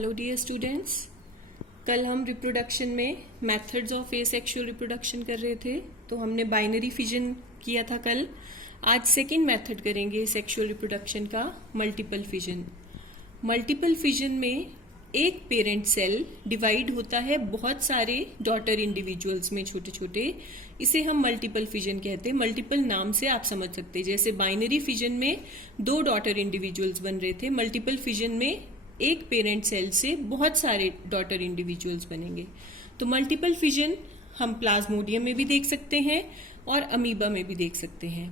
Hello dear students, कल हम reproduction में मेथड्स ऑफ एसेक्सुअल रिप्रोडक्शन कर रहे थे। तो हमने बाइनरी फिजन किया था कल। आज सेकंड मेथड करेंगे सेक्सुअल रिप्रोडक्शन का, मल्टीपल फिजन। मल्टीपल फिजन में एक पेरेंट सेल डिवाइड होता है बहुत सारे डॉटर इंडिविजुअल्स में, छोटे छोटे। इसे हम मल्टीपल फिजन कहते हैं। मल्टीपल नाम से आप समझ सकते हैं, जैसे बाइनरी फिजन में दो डॉटर इंडिविजुअल्स बन रहे थे, मल्टीपल फिजन में एक पेरेंट सेल से बहुत सारे डॉटर इंडिविजुअल्स बनेंगे। तो मल्टीपल फिजन हम प्लाज्मोडियम में भी देख सकते हैं और अमीबा में भी देख सकते हैं।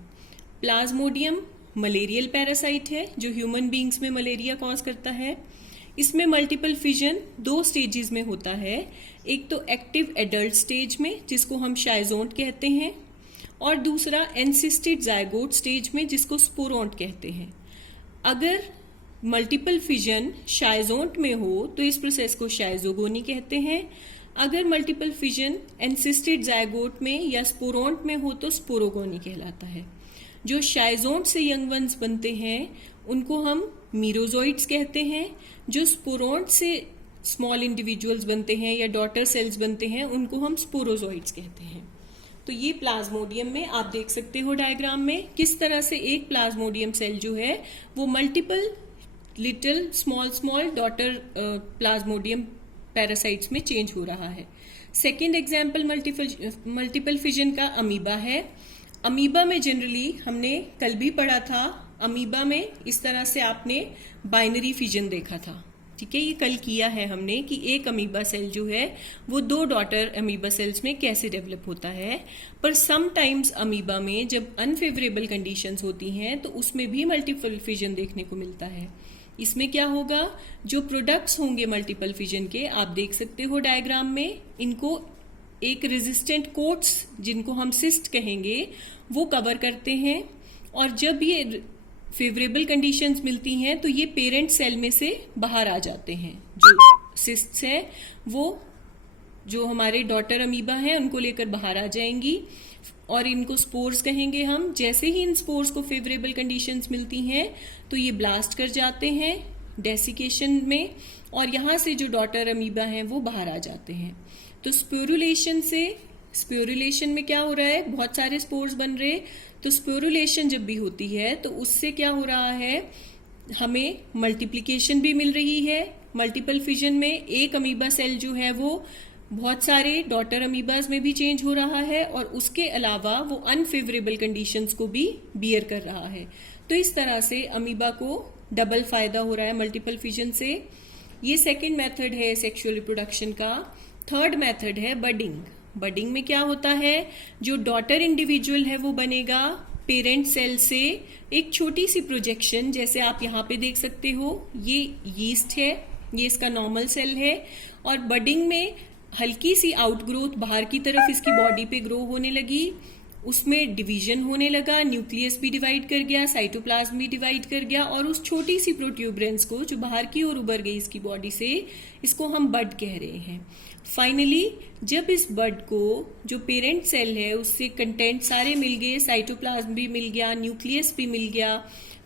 प्लाज्मोडियम मलेरियल पैरासाइट है जो ह्यूमन बींग्स में मलेरिया कॉज करता है। इसमें मल्टीपल फिजन दो स्टेजेस में होता है। एक तो एक्टिव एडल्ट स्टेज में, जिसको हम शाइजोंट कहते हैं, और दूसरा एनसिस्टेड जायगोट स्टेज में, जिसको स्पोरोंट कहते हैं। अगर मल्टीपल फिजन शाइजोंट में हो तो इस प्रोसेस को शाइजोगोनी कहते हैं। अगर मल्टीपल फिजन एनसिस्टेड जायगोट में या स्पोरोंट में हो तो स्पोरोगोनी कहलाता है। जो शाइजोंट से यंग वंस बनते हैं उनको हम मीरोजोइट्स कहते हैं। जो स्पोरोंट से स्मॉल इंडिविजुअल्स बनते हैं या डॉटर सेल्स बनते हैं उनको हम स्पोरोजोइट्स कहते हैं। तो ये प्लाज्मोडियम में आप देख सकते हो डायग्राम में किस तरह से एक प्लाज्मोडियम सेल जो है वो multiple little small daughter Plasmodium parasites में चेंज हो रहा है। सेकेंड एग्जाम्पल मल्टीपल फिजन का अमीबा है। अमीबा में जनरली हमने कल भी पढ़ा था, अमीबा में इस तरह से आपने बाइनरी फिजन देखा था। ठीक है, ये कल किया है हमने कि एक अमीबा सेल जो है वो दो डॉटर अमीबा सेल्स में कैसे डेवलप होता है। पर सम टाइम्स अमीबा में जब अनफेवरेबल कंडीशंस होती हैं तो उसमें भी मल्टीपल फिजन देखने को मिलता है। इसमें क्या होगा, जो प्रोडक्ट्स होंगे मल्टीपल फिजन के आप देख सकते हो डायग्राम में, इनको एक रेजिस्टेंट कोट्स जिनको हम सिस्ट कहेंगे वो कवर करते हैं। और जब ये फेवरेबल कंडीशंस मिलती हैं तो ये पेरेंट सेल में से बाहर आ जाते हैं। जो सिस्ट्स हैं वो जो हमारे डॉटर अमीबा हैं उनको लेकर बाहर आ जाएंगी और इनको स्पोर्स कहेंगे हम। जैसे ही इन स्पोर्स को फेवरेबल कंडीशंस मिलती हैं तो ये ब्लास्ट कर जाते हैं डेसिकेशन में और यहां से जो डॉटर अमीबा हैं वो बाहर आ जाते हैं। तो स्पोरुलेशन में क्या हो रहा है, बहुत सारे स्पोर्स बन रहे। तो स्पोरुलेशन जब भी होती है तो उससे क्या हो रहा है, हमें मल्टीप्लीकेशन भी मिल रही है। मल्टीपल फिजन में एक अमीबा सेल जो है वो बहुत सारे डॉटर अमीबाज में भी चेंज हो रहा है और उसके अलावा वो अनफेवरेबल कंडीशंस को भी बियर कर रहा है। तो इस तरह से अमीबा को डबल फायदा हो रहा है मल्टीपल फिजन से। ये सेकंड मेथड है सेक्सुअल रिप्रोडक्शन का। थर्ड मेथड है बडिंग। बडिंग में क्या होता है, जो डॉटर इंडिविजुअल है वो बनेगा पेरेंट सेल से एक छोटी सी प्रोजेक्शन, जैसे आप यहाँ पे देख सकते हो ये यीस्ट है, ये इसका नॉर्मल सेल है। और बडिंग में हल्की सी आउटग्रोथ बाहर की तरफ इसकी बॉडी पे ग्रो होने लगी, उसमें डिवीजन होने लगा, न्यूक्लियस भी डिवाइड कर गया, साइटोप्लाज्म भी डिवाइड कर गया और उस छोटी सी प्रोट्यूबरेंस को जो बाहर की ओर उभर गई इसकी बॉडी से, इसको हम बड कह रहे हैं। फाइनली जब इस बड को जो पेरेंट सेल है उससे कंटेंट सारे मिल गए, साइटोप्लाज्म भी मिल गया, न्यूक्लियस भी मिल गया,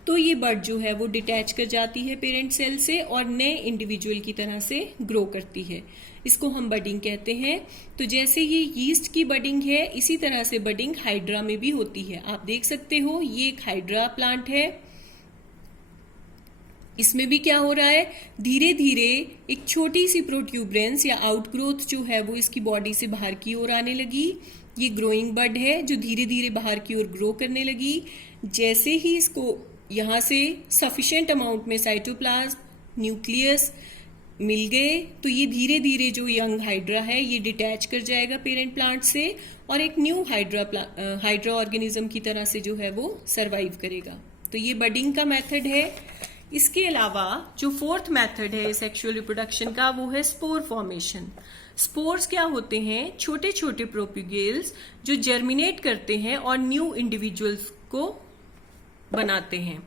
तो ये बड जो है वो डिटैच कर जाती है पेरेंट सेल से और नए इंडिविजुअल की तरह से ग्रो करती है। इसको हम बडिंग कहते हैं। तो जैसे ये यीस्ट की बडिंग है इसी तरह से बडिंग हाइड्रा में भी होती है। आप देख सकते हो ये एक हाइड्रा प्लांट है। इसमें भी क्या हो रहा है, धीरे धीरे एक छोटी सी प्रोट्यूबरेंस या आउटग्रोथ जो है वो इसकी बॉडी से बाहर की ओर आने लगी। ये ग्रोइंग बड है जो धीरे धीरे बाहर की ओर ग्रो करने लगी। जैसे ही इसको यहां से सफिशिएंट अमाउंट में साइटोप्लाज्म न्यूक्लियस मिल गए तो ये धीरे धीरे जो यंग हाइड्रा है ये डिटैच कर जाएगा पेरेंट प्लांट से और एक न्यू हाइड्रा ऑर्गेनिज्म की तरह से जो है वो सरवाइव करेगा। तो ये बडिंग का मेथड है। इसके अलावा जो फोर्थ मेथड है सेक्सुअल रिप्रोडक्शन का वो है स्पोर फॉर्मेशन। स्पोर्स क्या होते हैं, छोटे छोटे प्रोपिगेल्स जो जर्मिनेट करते हैं और न्यू इंडिविजुअल्स को बनाते हैं।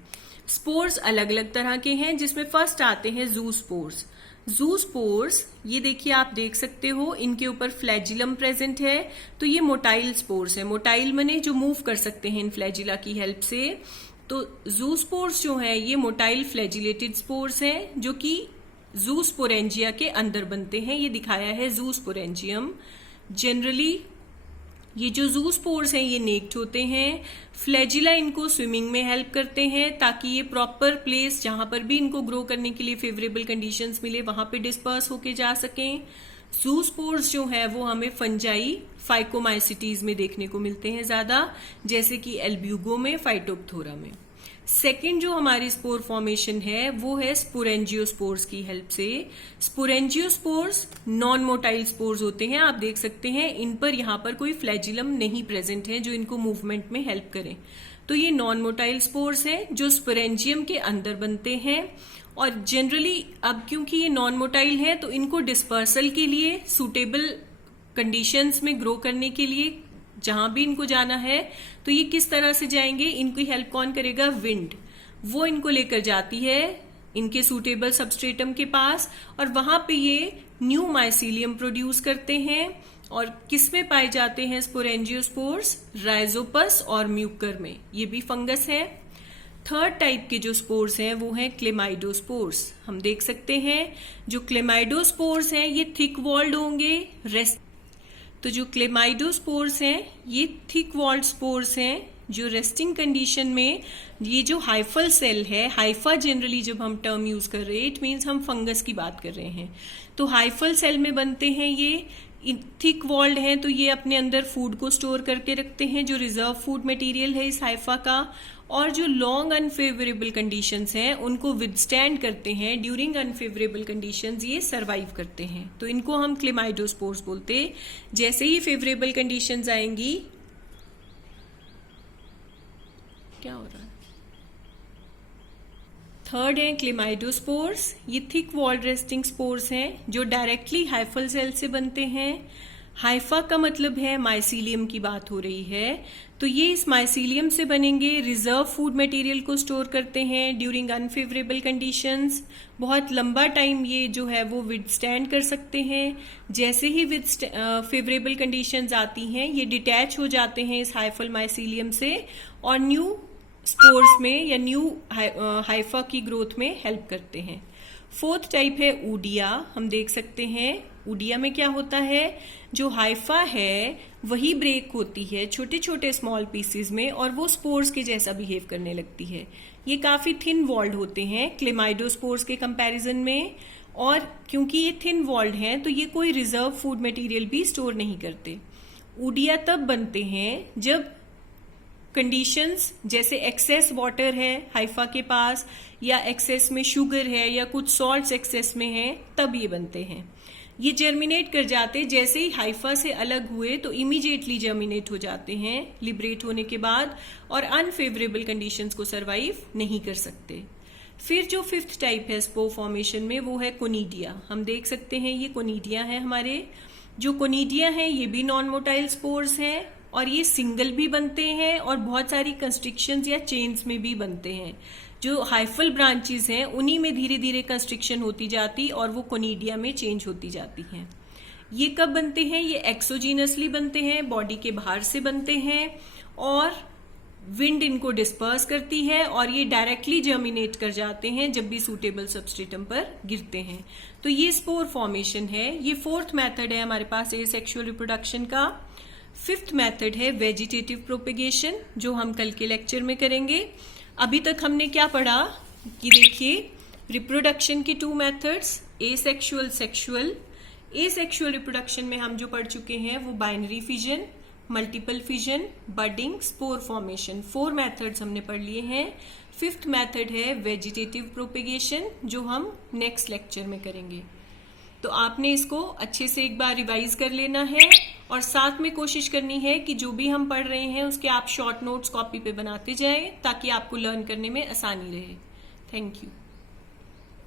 स्पोर्स अलग अलग तरह के हैं जिसमें फर्स्ट आते हैं जू स्पोर्स। जू स्पोर्स ये देखिए आप देख सकते हो इनके ऊपर फ्लैजिलम प्रेजेंट है। तो ये मोटाइल स्पोर्स है। मोटाइल मने जो मूव कर सकते हैं इन फ्लैजिला की हेल्प से। तो जू स्पोर्स जो है ये मोटाइल फ्लैजिलेटेड स्पोर्स हैं जो कि ज़ूस्पोरेंजिया के अंदर बनते हैं। ये दिखाया है ज़ूस्पोरेंजियम। जनरली ये जो ज़ूस्पोर्स हैं ये नेक्ड होते हैं। फ्लैजिला इनको स्विमिंग में हेल्प करते हैं ताकि ये प्रॉपर प्लेस जहां पर भी इनको ग्रो करने के लिए फेवरेबल कंडीशंस मिले वहां पे डिस्पर्स होके जा सकें। ज़ूस्पोर्स जो है वो हमें फंजाई फाइकोमाइसिटीज में देखने को मिलते हैं ज्यादा, जैसे कि एल्ब्यूगो में, फाइटोप्थोरा में। सेकेंड जो हमारी स्पोर फॉर्मेशन है वो है स्पोरेंजियोस्पोर्स की हेल्प से। स्पोरेंजियोस्पोर्स नॉन मोटाइल स्पोर्स होते हैं। आप देख सकते हैं इन पर यहाँ पर कोई फ्लैजिलम नहीं प्रेजेंट है जो इनको मूवमेंट में हेल्प करें। तो ये नॉन मोटाइल स्पोर्स हैं जो स्पोरेंजियम के अंदर बनते हैं। और जनरली अब क्योंकि ये नॉन मोटाइल है तो इनको डिस्पर्सल के लिए, सुटेबल कंडीशंस में ग्रो करने के लिए जहां भी इनको जाना है तो ये किस तरह से जाएंगे, इनकी हेल्प कौन करेगा? विंड। वो इनको लेकर जाती है इनके सूटेबल सबस्ट्रेटम के पास और वहां पे ये न्यू माइसीलियम प्रोड्यूस करते हैं। और किसमें पाए जाते हैं स्पोरेंजियोस्पोर्स? राइजोपस और म्यूकर में। ये भी फंगस है। थर्ड टाइप के जो स्पोर्स हैं वो हैं क्लेमाइडोस्पोर्स। हम देख सकते हैं जो क्लेमाइडोस्पोर्स हैं ये थिक वॉल्ड होंगे। तो जो क्लेमाइडोस्पोर्स हैं ये थिक वॉल्ड स्पोर्स हैं जो रेस्टिंग कंडीशन में, ये जो हाइफल सेल है, हाइफा जनरली जब हम टर्म यूज कर रहे हैं इट मीन्स हम फंगस की बात कर रहे हैं, तो हाइफल सेल में बनते हैं। ये थिक वॉल्ड हैं तो ये अपने अंदर फूड को स्टोर करके रखते हैं जो रिजर्व फूड मटेरियल है इस हाइफा का। और जो लॉन्ग अनफेवरेबल कंडीशंस हैं उनको विदस्टैंड करते हैं। ड्यूरिंग अनफेवरेबल कंडीशंस ये सरवाइव करते हैं, तो इनको हम क्लेमाइडोस्पोर्स बोलते हैं। जैसे ही फेवरेबल कंडीशंस आएंगी, क्या हो रहा है? थर्ड है क्लेमाइडोस्पोर्स। ये थिक वॉल्ड रेस्टिंग स्पोर्स हैं जो डायरेक्टली हाइफल सेल से बनते हैं। हाइफा का मतलब है माइसीलियम की बात हो रही है, तो ये इस माइसीलियम से बनेंगे। रिजर्व फूड मटेरियल को स्टोर करते हैं ड्यूरिंग अनफेवरेबल कंडीशंस। बहुत लंबा टाइम ये जो है वो विदस्टैंड कर सकते हैं। जैसे ही फेवरेबल कंडीशंस आती हैं ये डिटैच हो जाते हैं इस हाइफल माइसीलियम से और न्यू स्पोर्स में या न्यू हाइफा की ग्रोथ में हेल्प करते हैं। फोर्थ टाइप है ऊडिया। हम देख सकते हैं ऊडिया में क्या होता है, जो हाइफा है वही ब्रेक होती है छोटे छोटे स्मॉल पीसेस में और वो स्पोर्स के जैसा बिहेव करने लगती है। ये काफी थिन वॉल्ड होते हैं क्लेमाइडोस्पोर्स के कंपैरिजन में, और क्योंकि ये थिन वॉल्ड हैं तो ये कोई रिजर्व फूड मटेरियल भी स्टोर नहीं करते। ऊडिया तब बनते हैं जब कंडीशंस जैसे एक्सेस वाटर है हाइफा के पास, या एक्सेस में शुगर है, या कुछ सॉल्ट्स एक्सेस में है, तब ये बनते हैं। ये जर्मिनेट कर जाते, जैसे ही हाइफा से अलग हुए तो इमीडिएटली जर्मिनेट हो जाते हैं लिबरेट होने के बाद, और अनफेवरेबल कंडीशंस को सरवाइव नहीं कर सकते। फिर जो फिफ्थ टाइप है स्पोर फॉर्मेशन में वो है कोनिडिया। हम देख सकते हैं ये कोनिडिया है हमारे। जो कोनिडिया है ये भी नॉन मोटाइल स्पोर्स हैं और ये सिंगल भी बनते हैं और बहुत सारी कंस्ट्रिक्शंस या चेन्स में भी बनते हैं। जो हाइफल ब्रांचेस हैं उन्हीं में धीरे धीरे कंस्ट्रिक्शन होती जाती और वो कोनिडिया में चेंज होती जाती हैं। ये कब बनते हैं? ये एक्सोजीनसली बनते हैं, बॉडी के बाहर से बनते हैं और विंड इनको डिस्पर्स करती है और ये डायरेक्टली जर्मिनेट कर जाते हैं जब भी सूटेबल सबस्ट्रेटम पर गिरते हैं। तो ये स्पोर फॉर्मेशन है। ये फोर्थ मेथड है हमारे पास एसेक्सुअल रिप्रोडक्शन का। फिफ्थ मेथड है वेजिटेटिव प्रोपेगेशन, जो हम कल के लेक्चर में करेंगे। अभी तक हमने क्या पढ़ा कि देखिए रिप्रोडक्शन के two methods, asexual, sexual. Asexual reproduction में हम जो पढ़ चुके हैं वो binary fission, multiple fission, budding, spore formation, 4 methods हमने पढ़ लिए हैं। फिफ्थ मेथड है वेजिटेटिव प्रोपेगेशन, जो हम नेक्स्ट लेक्चर में करेंगे। तो आपने इसको अच्छे से एक बार रिवाइज कर लेना है और साथ में कोशिश करनी है कि जो भी हम पढ़ रहे हैं उसके आप शॉर्ट नोट्स कॉपी पे बनाते जाएं ताकि आपको लर्न करने में आसानी रहे। Thank you.